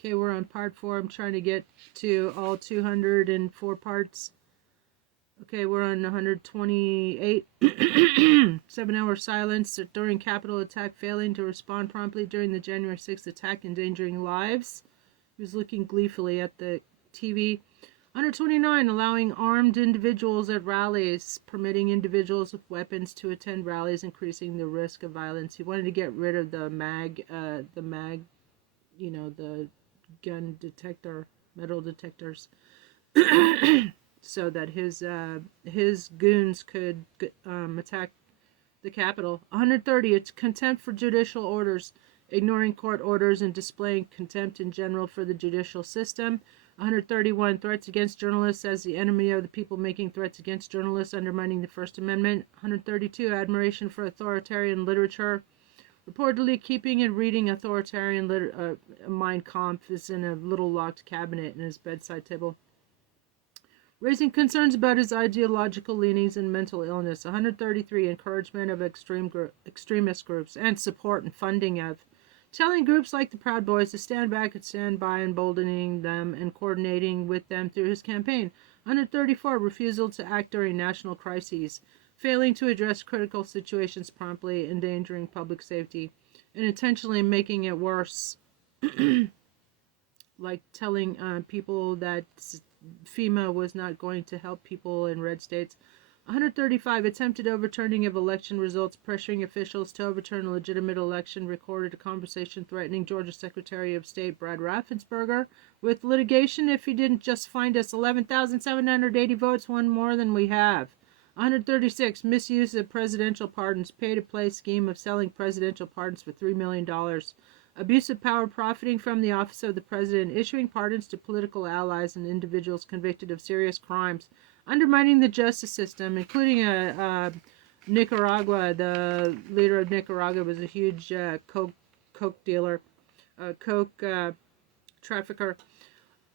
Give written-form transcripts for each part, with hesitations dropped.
Okay, we're on part 4. I'm trying to get to all 204 parts. Okay, we're on 128. 7-hour silence during Capitol attack, failing to respond promptly during the January 6th attack, endangering lives. He was looking gleefully at the TV. 129, allowing armed individuals at rallies, permitting individuals with weapons to attend rallies, increasing the risk of violence. He wanted to get rid of the the gun detector, metal detectors, so that his goons could attack the Capitol. 130, it's contempt for judicial orders, ignoring court orders and displaying contempt in general for the judicial system. 131, threats against journalists as the enemy of the people, making threats against journalists, undermining the First Amendment. 132, admiration for authoritarian literature, reportedly keeping and reading authoritarian Mein Kampf is in a little locked cabinet in his bedside table. Raising concerns about his ideological leanings and mental illness. 133, encouragement of extremist groups and support and funding of. Telling groups like the Proud Boys to stand back and stand by, emboldening them and coordinating with them through his campaign. 134, refusal to act during national crises, failing to address critical situations promptly, endangering public safety, and intentionally making it worse, like telling people that FEMA was not going to help people in red states. 135, attempted overturning of election results, pressuring officials to overturn a legitimate election, recorded a conversation threatening Georgia Secretary of State Brad Raffensperger with litigation if he didn't just find us 11,780 votes, one more than we have. 136, misuse of presidential pardons, pay-to-play scheme of selling presidential pardons for $3 million. Abuse of power, profiting from the office of the president, issuing pardons to political allies and individuals convicted of serious crimes, undermining the justice system, including Nicaragua. The leader of Nicaragua was a huge coke dealer, coke trafficker.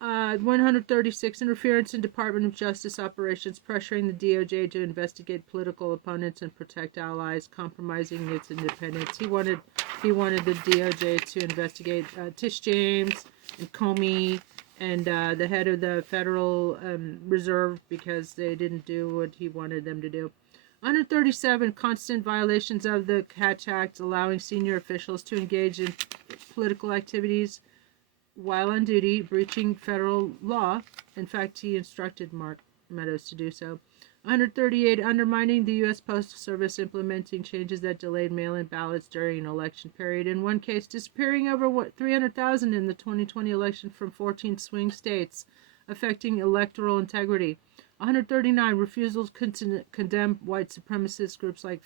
136, interference in Department of Justice operations, pressuring the DOJ to investigate political opponents and protect allies, compromising its independence. He wanted the DOJ to investigate Tish James and Comey and the head of the Federal Reserve because they didn't do what he wanted them to do. 137, constant violations of the Hatch Act, allowing senior officials to engage in political activities while on duty, breaching federal law. In fact, he instructed Mark Meadows to do so. 138, undermining the U.S. Postal Service, implementing changes that delayed mail-in ballots during an election period. In one case, disappearing over 300,000 in the 2020 election from 14 swing states, affecting electoral integrity. 139, refusals to condemn white supremacist groups like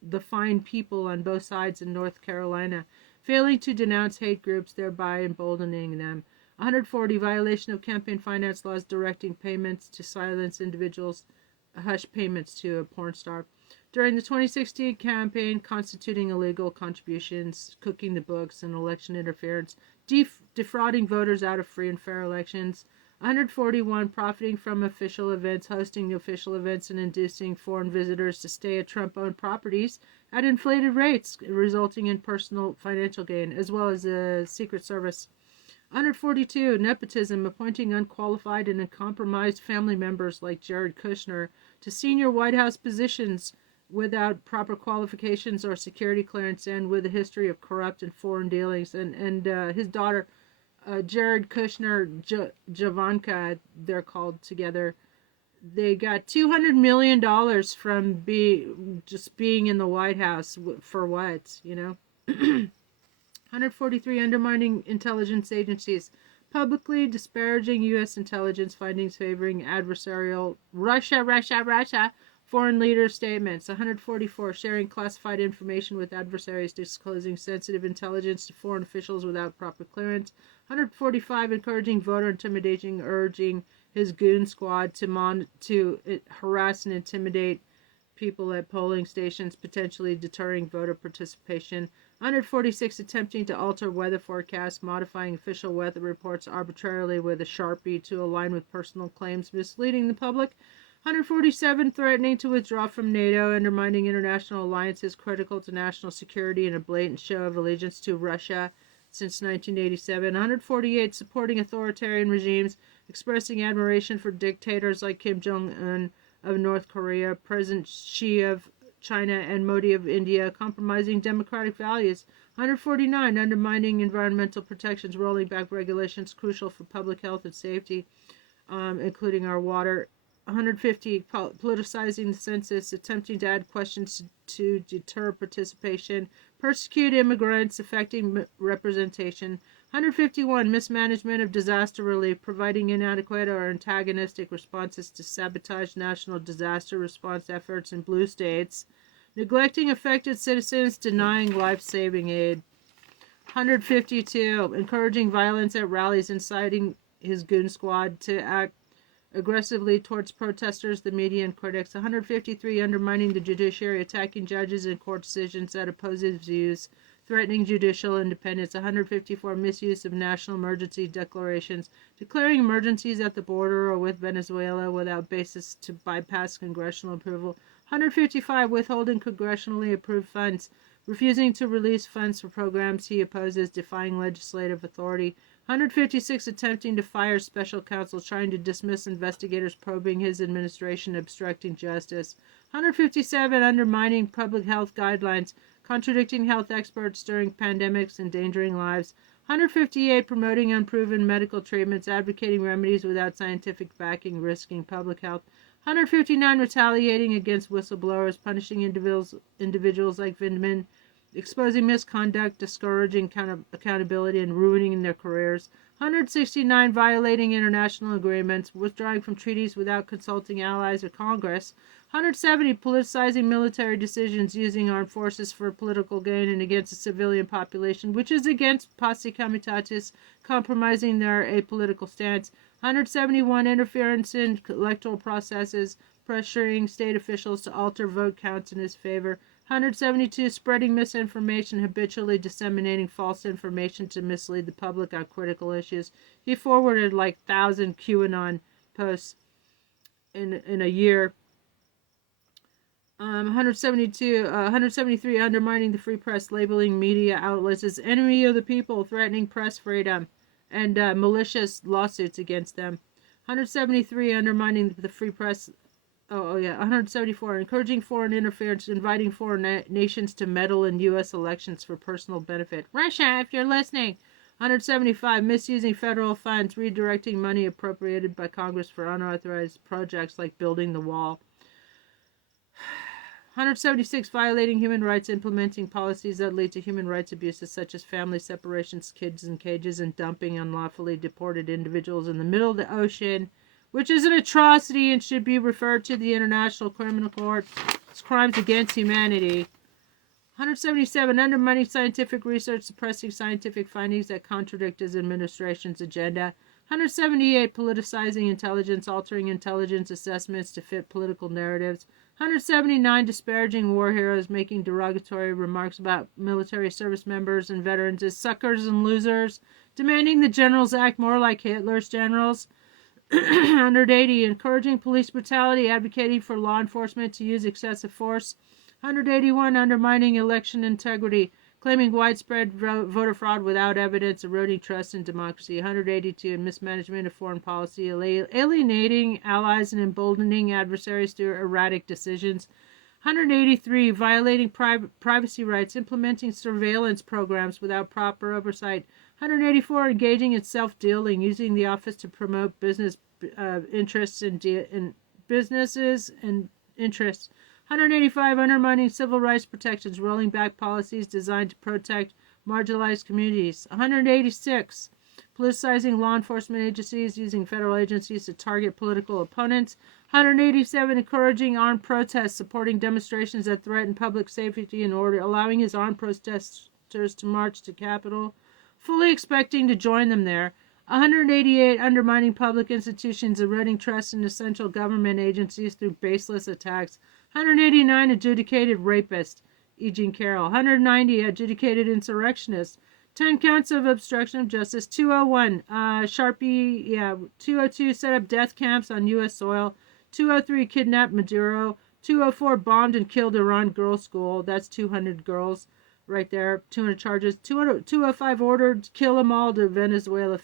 the Fine People on both sides in North Carolina, failing to denounce hate groups, thereby emboldening them. 140, violation of campaign finance laws, directing payments to silence individuals, hush payments to a porn star. During the 2016 campaign, constituting illegal contributions, cooking the books, and election interference, defrauding voters out of free and fair elections. 141, profiting from official events, hosting official events, and inducing foreign visitors to stay at Trump-owned properties at inflated rates, resulting in personal financial gain, as well as the Secret Service. 142, nepotism, appointing unqualified and uncompromised family members like Jared Kushner to senior White House positions without proper qualifications or security clearance, and with a history of corrupt and foreign dealings. And his daughter, Jared Kushner, Javanka, they're called together. They got $200 million from being in the White House. For what, you know? 143, undermining intelligence agencies, publicly disparaging U.S. intelligence findings favoring adversarial Russia foreign leader statements. 144, sharing classified information with adversaries, disclosing sensitive intelligence to foreign officials without proper clearance. 145, encouraging voter intimidation, urging his goon squad to harass and intimidate people at polling stations, potentially deterring voter participation. 146, attempting to alter weather forecasts, modifying official weather reports arbitrarily with a Sharpie to align with personal claims, misleading the public. 147, threatening to withdraw from NATO, undermining international alliances critical to national security, in a blatant show of allegiance to Russia since 1987. 148 supporting authoritarian regimes, expressing admiration for dictators like Kim Jong-un of North Korea, President Xi of China, and Modi of India, compromising democratic values. 149 undermining environmental protections, rolling back regulations crucial for public health and safety, including our water. 150 politicizing the census, attempting to add questions to deter participation, persecute immigrants, affecting representation. 151 mismanagement of disaster relief, providing inadequate or antagonistic responses to sabotage national disaster response efforts in blue states, neglecting affected citizens, denying life-saving aid. 152 encouraging violence at rallies, inciting his goon squad to act aggressively towards protesters, the media, and critics. 153 undermining the judiciary, attacking judges and court decisions that oppose his views, threatening judicial independence. 154 misuse of national emergency declarations, declaring emergencies at the border or with Venezuela without basis to bypass congressional approval. 155 withholding congressionally approved funds, refusing to release funds for programs he opposes, defying legislative authority. 156 attempting to fire special counsel, trying to dismiss investigators probing his administration, obstructing justice. 157 undermining public health guidelines, contradicting health experts during pandemics, endangering lives. 158 promoting unproven medical treatments, advocating remedies without scientific backing, risking public health. 159 retaliating against whistleblowers, punishing individuals like Vindman, exposing misconduct, discouraging accountability, and ruining their careers. 169 violating international agreements, withdrawing from treaties without consulting allies or Congress. 170 politicizing military decisions, using armed forces for political gain and against the civilian population, which is against Posse Comitatus, compromising their apolitical stance. 171 interference in electoral processes, pressuring state officials to alter vote counts in his favor. 172 spreading misinformation, habitually disseminating false information to mislead the public on critical issues. He forwarded like 1,000 QAnon posts in a year. 173 undermining the free press, labeling media outlets as enemy of the people, threatening press freedom, and malicious lawsuits against them. 173 undermining the free press. 174 encouraging foreign interference, inviting foreign nations to meddle in U.S. elections for personal benefit. Russia, if you're listening. 175 misusing federal funds, redirecting money appropriated by Congress for unauthorized projects like building the wall. 176 violating human rights, implementing policies that lead to human rights abuses such as family separations, kids in cages, and dumping unlawfully deported individuals in the middle of the ocean, which is an atrocity and should be referred to the International Criminal Court. It's crimes against humanity. 177 undermining scientific research, suppressing scientific findings that contradict his administration's agenda. 178 politicizing intelligence, altering intelligence assessments to fit political narratives. 179 disparaging war heroes, making derogatory remarks about military service members and veterans as suckers and losers, demanding the generals act more like Hitler's generals. 180 encouraging police brutality, advocating for law enforcement to use excessive force. 181 undermining election integrity, claiming widespread voter fraud without evidence, eroding trust in democracy. 182 mismanagement of foreign policy, alienating allies and emboldening adversaries through erratic decisions. 183 violating privacy rights, implementing surveillance programs without proper oversight. 184 engaging in self-dealing, using the office to promote business interests in businesses and interests. 185 undermining civil rights protections, rolling back policies designed to protect marginalized communities. 186 politicizing law enforcement agencies, using federal agencies to target political opponents. 187 encouraging armed protests, supporting demonstrations that threaten public safety and order, allowing his armed protesters to march to Capitol, fully expecting to join them there. 188 undermining public institutions, eroding trust in essential government agencies through baseless attacks. 189 adjudicated rapist, E. Jean Carroll. 190 adjudicated insurrectionist. 10 counts of obstruction of justice. 201 Sharpie, 202 set up death camps on U.S. soil. 203 kidnapped Maduro. 204 bombed and killed Iran Girls' School. That's 200 girls. right there. 200 charges. 205 ordered. Kill them all to Venezuela.